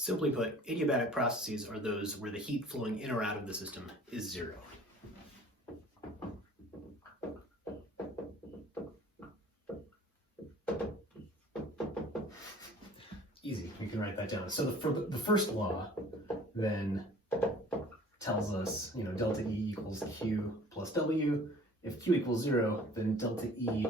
Simply put, adiabatic processes are those where the heat flowing in or out of the system is zero. Easy, we can write that down. So the first law then tells us, delta E equals Q plus W. If Q equals 0, then delta E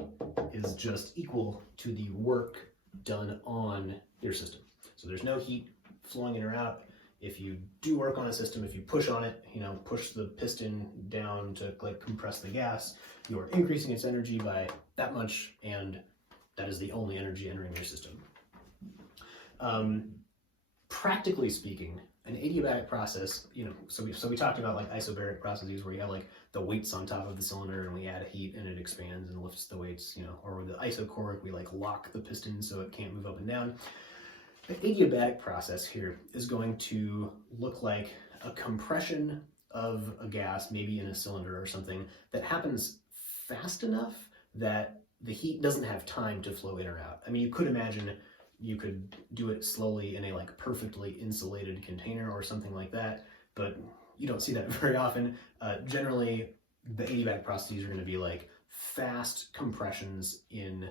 is just equal to the work done on your system. So there's no heat flowing in or out. If you do work on a system, if you push on it, push the piston down to compress the gas, you are increasing its energy by that much, and that is the only energy entering your system. Practically speaking, an adiabatic process, so we talked about isobaric processes where you have the weights on top of the cylinder and we add heat and it expands and lifts the weights, or with the isochoric, we lock the piston so it can't move up and down. The adiabatic process here is going to look like a compression of a gas, maybe in a cylinder or something, that happens fast enough that the heat doesn't have time to flow in or out. I mean, you could imagine you could do it slowly in a perfectly insulated container or something like that, but you don't see that very often. Generally, the adiabatic processes are going to be fast compressions in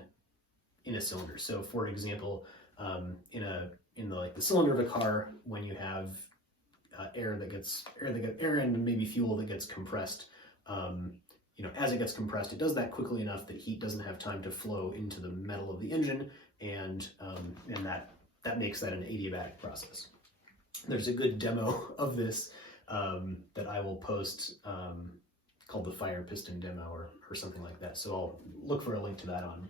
a cylinder. So, for example, in the cylinder of a car, when you have air and maybe fuel that gets compressed, as it gets compressed, it does that quickly enough that heat doesn't have time to flow into the metal of the engine, and that makes that an adiabatic process. There's a good demo of this that I will post called the fire piston demo or something like that. So I'll look for a link to that on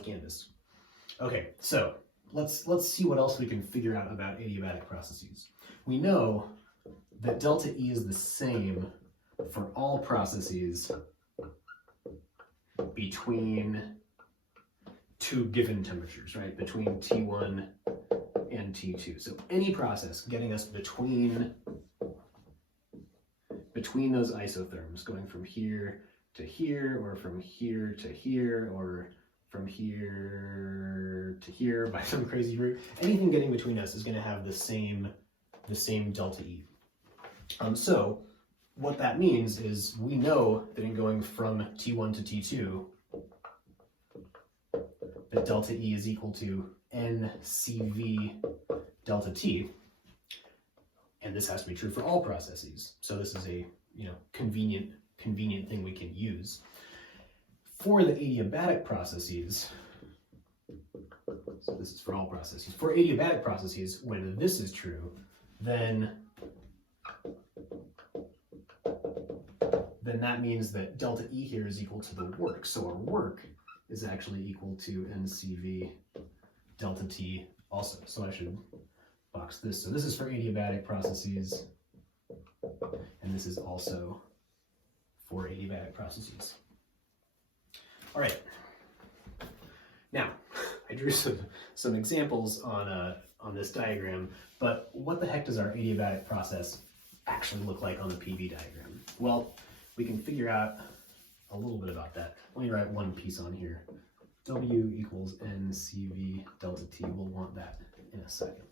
Canvas. Okay, so let's see what else we can figure out about adiabatic processes. We know that delta E is the same for all processes between two given temperatures, right? Between T1 and T2. So any process getting us between those isotherms, going from here to here, or from here to here, or from here to here by some crazy route, anything getting between us is going to have the same delta E. So what that means is we know that in going from T1 to T2, that delta E is equal to NCV delta T, and this has to be true for all processes. So this is a convenient thing we can use. For the adiabatic processes, so this is for all processes. For adiabatic processes, when this is true, then that means that delta E here is equal to the work. So our work is actually equal to NCV delta T also. So I should box this. So this is for adiabatic processes, and this is also for adiabatic processes. All right. Now, I drew some examples on this diagram, but what the heck does our adiabatic process actually look like on the PV diagram? Well, we can figure out a little bit about that. Let me write one piece on here. W equals NCV delta T. We'll want that in a second.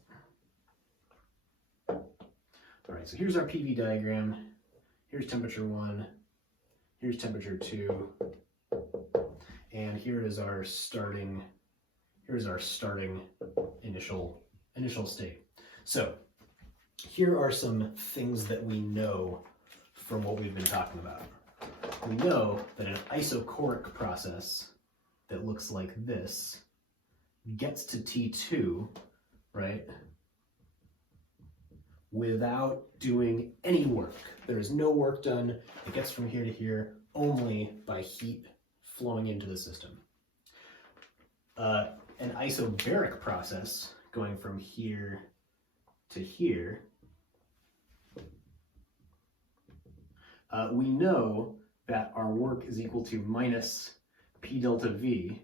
All right, so here's our PV diagram. Here's temperature 1. Here's temperature 2. And here is our starting initial state. So here are some things that we know from what we've been talking about. We know that an isochoric process that looks like this gets to T2, right, without doing any work. There is no work done. It gets from here to here only by heat flowing into the system. An isobaric process going from here to here, we know that our work is equal to minus P delta V.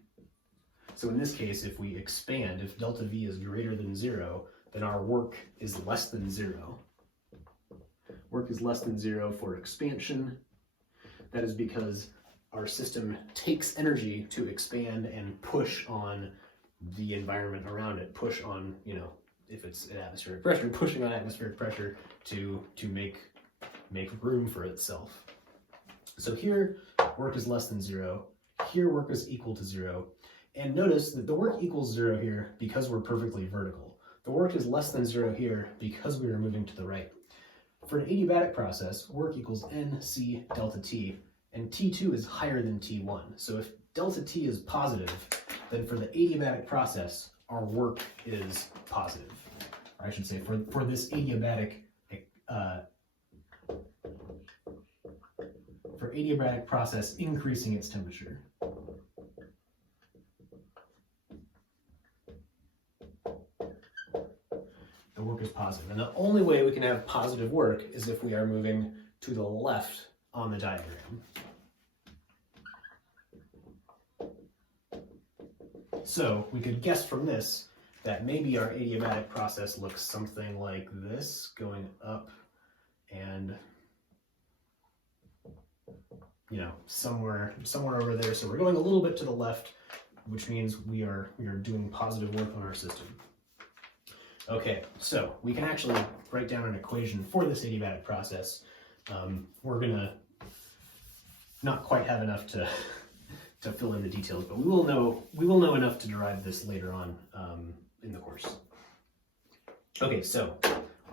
So in this case, if we expand, if delta V is greater than 0, then our work is less than 0. Work is less than 0 for expansion. That is because our system takes energy to expand and push on the environment around it, push on, if it's an atmospheric pressure, pushing on atmospheric pressure to make room for itself. So here, work is less than 0. Here, work is equal to 0. And notice that the work equals 0 here because we're perfectly vertical. The work is less than 0 here because we are moving to the right. For an adiabatic process, work equals nc delta T, and T2 is higher than T1. So if delta T is positive, then for the adiabatic process, our work is positive. Or I should say, for this adiabatic process increasing its temperature. The work is positive. And the only way we can have positive work is if we are moving to the left on the diagram. So we could guess from this that maybe our adiabatic process looks something like this, going up and, you know, somewhere over there. So we're going a little bit to the left, which means we are doing positive work on our system. Okay, so we can actually write down an equation for this adiabatic process. We're gonna not quite have enough to fill in the details, but we will know enough to derive this later on in the course. Okay, so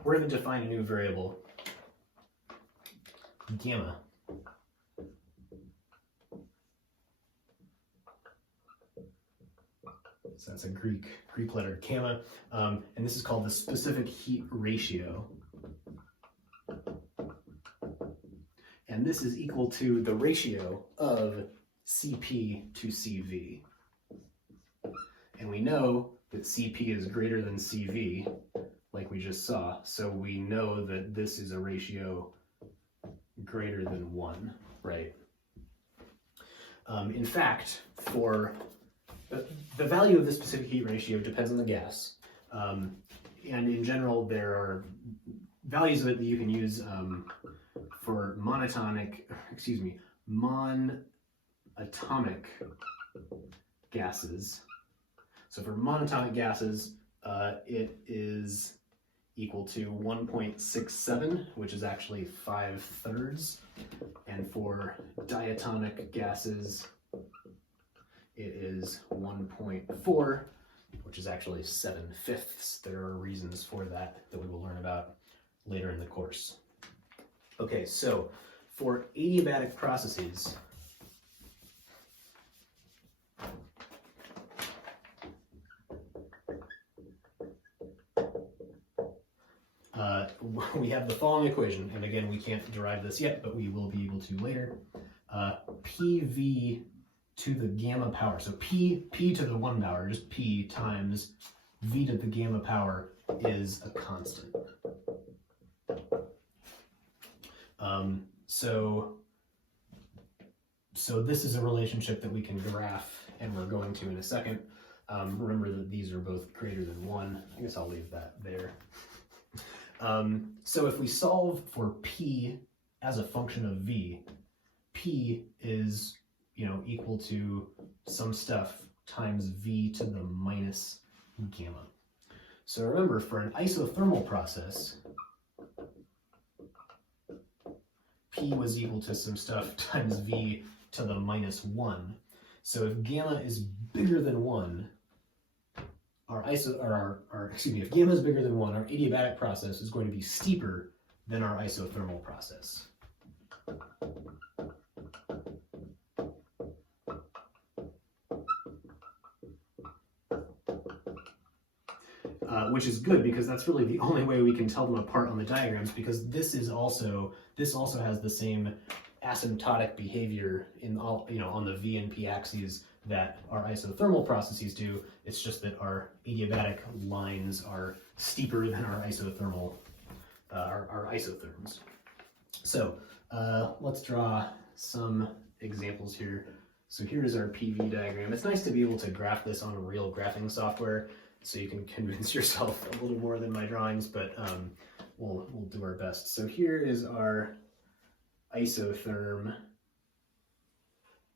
we're going to define a new variable, gamma. So that's a Greek letter, gamma, and this is called the specific heat ratio. And this is equal to the ratio of Cp to Cv. And we know that Cp is greater than Cv, like we just saw, so we know that this is a ratio greater than 1, right? In fact, for the value of the specific heat ratio depends on the gas. And in general, there are values of it that you can use for monatomic gases. So for monatomic gases, it is equal to 1.67, which is actually 5/3. And for diatomic gases, it is 1.4, which is actually 7/5. There are reasons for that we will learn about later in the course. Okay, so for adiabatic processes, we have the following equation, and again, we can't derive this yet, but we will be able to later. PV to the gamma power, so P to the 1 power, just P times V to the gamma power is a constant. So this is a relationship that we can graph, and we're going to in a second. Remember that these are both greater than 1. I guess I'll leave that there. So if we solve for P as a function of V, P is, equal to some stuff times V to the minus gamma. So remember, for an isothermal process, P was equal to some stuff times V to the minus 1. So if gamma is bigger than 1, if gamma is bigger than 1, our adiabatic process is going to be steeper than our isothermal process. Which is good, because that's really the only way we can tell them apart on the diagrams, because this also has the same asymptotic behavior on the V and P axes that our isothermal processes do. It's just that our adiabatic lines are steeper than our isothermal, our isotherms. So let's draw some examples here. So here is our PV diagram. It's nice to be able to graph this on a real graphing software, so you can convince yourself a little more than my drawings, but we'll do our best. So here is our isotherm,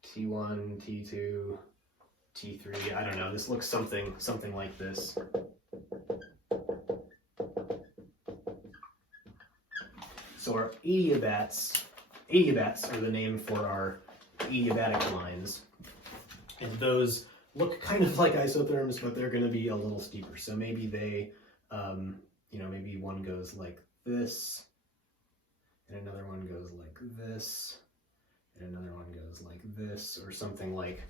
T1, T2, T3, I don't know, this looks something like this. So our adiabats are the name for our adiabatic lines. And those look kind of like isotherms, but they're going to be a little steeper. So maybe they, maybe one goes like this, and another one goes like this, and another one goes like this, or something like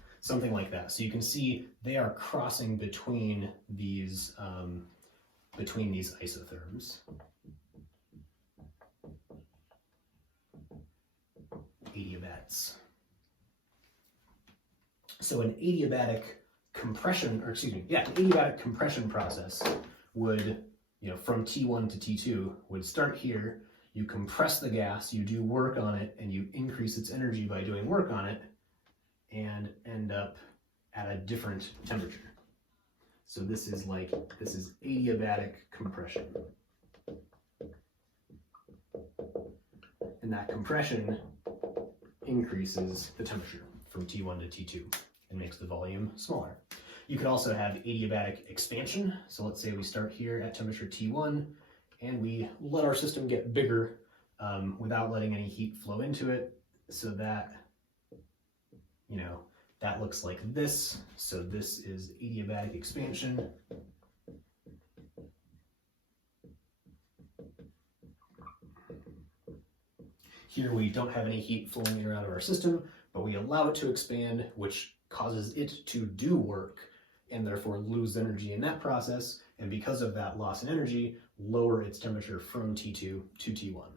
that. So you can see they are crossing between these isotherms. Adiabats. So an adiabatic compression process would, from T1 to T2 would start here. You compress the gas, you do work on it, and you increase its energy by doing work on it, and end up at a different temperature. So this is adiabatic compression. And that compression increases the temperature from T1 to T2 and makes the volume smaller. You could also have adiabatic expansion. So let's say we start here at temperature T1 and we let our system get bigger without letting any heat flow into it. So that, that looks like this. So this is adiabatic expansion. Here we don't have any heat flowing in or out of our system, but we allow it to expand, which causes it to do work and therefore lose energy in that process. And because of that loss in energy, lower its temperature from T2 to T1.